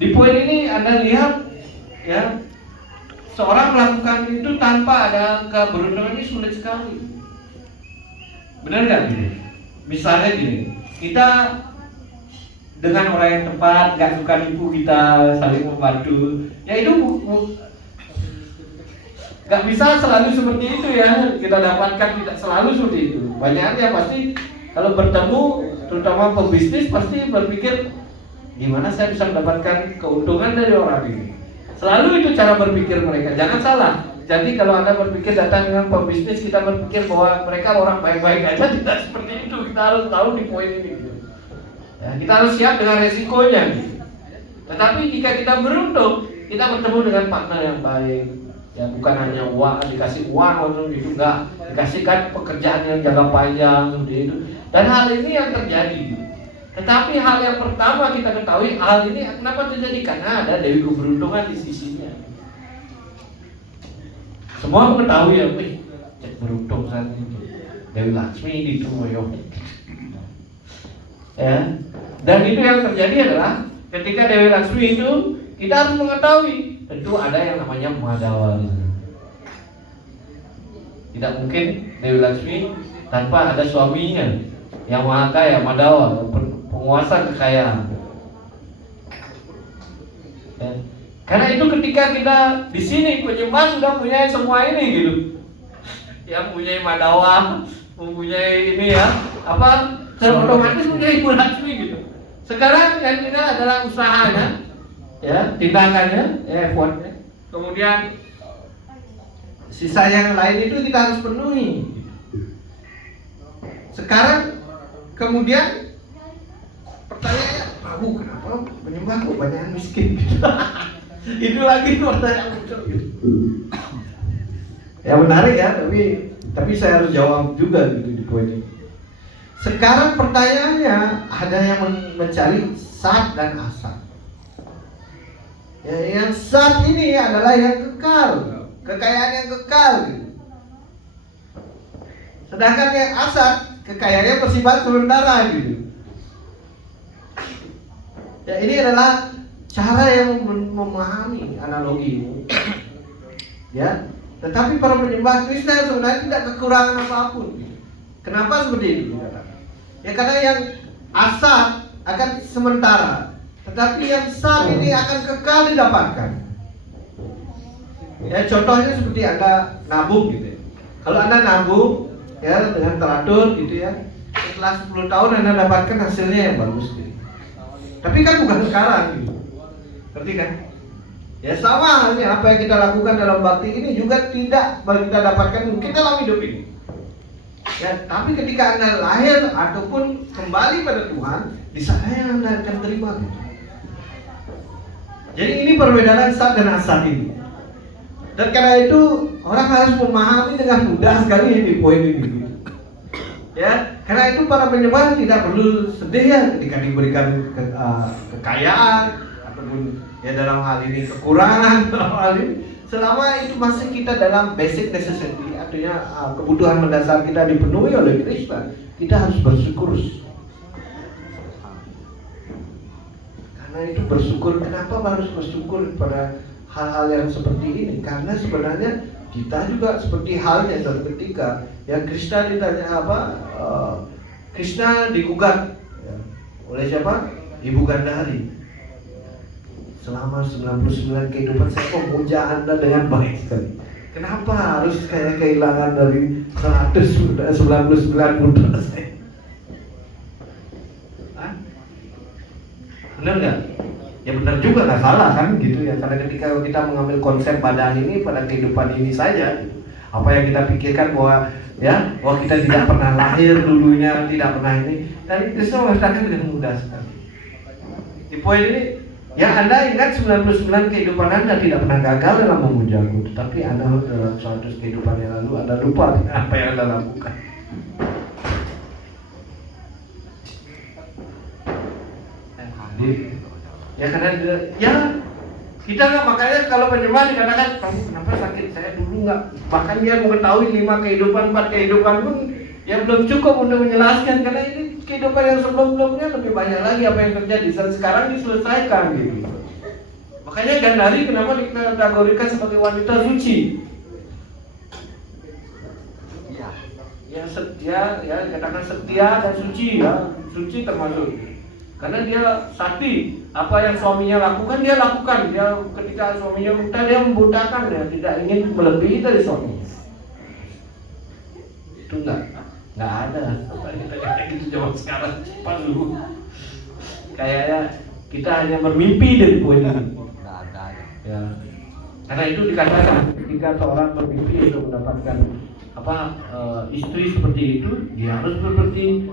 Di poin ini Anda lihat ya, seorang melakukan itu tanpa ada keberuntungan ini sulit sekali. Benar nggak gini? Misalnya gini, kita dengan orang yang tepat, nggak suka nipu kita, saling membantu, ya itu nggak bisa selalu seperti itu ya. Kita dapatkan tidak selalu seperti itu. Banyaknya pasti kalau bertemu, terutama pebisnis, pasti berpikir gimana saya bisa mendapatkan keuntungan dari orang ini. Selalu itu cara berpikir mereka. Jangan salah. Jadi kalau Anda berpikir datang dengan pebisnis, kita berpikir bahwa mereka orang baik-baik aja, tidak seperti itu. Kita harus tahu di poin ini gitu. Ya, kita harus siap dengan resikonya gitu. Tetapi jika kita beruntung, kita bertemu dengan partner yang baik, ya bukan hanya uang, dikasih uang langsung gitu, enggak, dikasihkan pekerjaan yang jangka panjang seperti itu. Dan hal ini yang terjadi. Tetapi hal yang pertama kita ketahui, hal ini kenapa terjadi? Karena ada Dewi Keberuntungan di sisinya. Semua mengetahui ya, cek beruntung saat itu Dewi Laksmi di Tumoyo. Ya, dan itu yang terjadi adalah ketika Dewi Laksmi itu, kita harus mengetahui tentu ada yang namanya Madawa. Tidak mungkin Dewi Laksmi tanpa ada suaminya yang maha kaya, Madawa, penguasa kekayaan. Ya. Karena itu ketika kita di sini penyembah sudah punya semua ini gitu, ya mempunyai Madawa, mempunyai ini ya, apa, otomatis punya Ibu Laksmi gitu. Sekarang yang kita adalah usahanya, ya, tindakannya, ya, effortnya. Kemudian sisa yang lain itu kita harus penuhi. Sekarang kemudian pertanyaannya, Prabu kenapa penyembah kok banyak yang miskin? Itu lagi pertanyaan muncul gitu. Ya menarik ya, tapi saya harus jawab juga gitu di poin ini. Sekarang pertanyaannya, ada yang mencari Sat dan Asat. Ya, yang Sat ini adalah yang kekal, kekayaan yang kekal gitu. Sedangkan yang Asat, kekayaannya bersifat sementara gitu. Ya, ini adalah cara yang memahami analogi ini. Ya, tetapi para penyembah Kristen sebenarnya tidak kekurangan apapun. Kenapa seperti itu? Ya karena yang Asat akan sementara, tetapi yang Sat ini akan kekal didapatkan. Ya contohnya seperti Anda nabung gitu ya. Kalau Anda nabung ya dengan teratur gitu ya, setelah 10 tahun Anda dapatkan hasilnya yang bagus gitu. Tapi kan bukan sekarang gitu. Ngerti kan? Ya sama halnya apa yang kita lakukan dalam bakti ini juga tidak kita dapatkan mungkin dalam hidup ini. Ya, tapi ketika Anda lahir ataupun kembali pada Tuhan, di sana Anda akan terima gitu. Jadi ini perbedaan Sat dan Asat ini. Dan karena itu orang harus memahami dengan mudah sekali di poin ini gitu. Ya, karena itu para penyembah tidak perlu sedih ya ketika diberikan kekayaan ataupun ya dalam hal ini kekurangan dalam hal ini, selama itu masih kita dalam basic necessity, artinya kebutuhan mendasar kita dipenuhi oleh Kristus, kita harus bersyukur. Karena itu bersyukur, kenapa harus bersyukur pada hal-hal yang seperti ini? Karena sebenarnya kita juga seperti halnya suatu ketika ya Krishna ditanya apa? Krishna digugat ya, oleh siapa? Ibu Gandhari. Selama 99 kehidupan saya memuja Anda dengan baik sekali. Kenapa harus saya kehilangan dari 199 putra saya? Benar nggak? Ya benar juga, nggak salah kan gitu ya. Karena ketika kita mengambil konsep badan ini pada kehidupan ini saja, apa yang kita pikirkan bahwa ya bahwa kita tidak pernah lahir dulunya, tidak pernah ini, dan Kristus mengatakan dengan mudah sekali. Di poin ini, ya Anda ingat 99 kehidupan Anda tidak pernah gagal dalam memujaku, tetapi Anda dalam 100 kehidupan yang lalu Anda lupa apa yang Anda lakukan. Ya karena ya kita nggak, makanya kalau penyembah dikatakan kamu kenapa sakit, saya dulu nggak, bahkan dia mengetahui 5 kehidupan 4 kehidupan pun ya belum cukup untuk menjelaskan, karena ini kehidupan yang sebelum-sebelumnya lebih banyak lagi apa yang terjadi dan sekarang diselesaikan gitu. Makanya Gandari kenapa dikategorikan sebagai wanita suci? Ya setia, ya katakan setia dan suci ya, suci termasuk. Karena dia sakti, apa yang suaminya lakukan dia lakukan. Dia ketika suaminya buta dia membutakan, ya tidak ingin melebihi dari suaminya. Itu nggak ada. Kita kayak gitu zaman sekarang cepat dulu. Kayaknya kita hanya bermimpi dari poin ini. Ya. Karena itu dikatakan ketika seorang bermimpi untuk mendapatkan istri seperti itu, dia harus seperti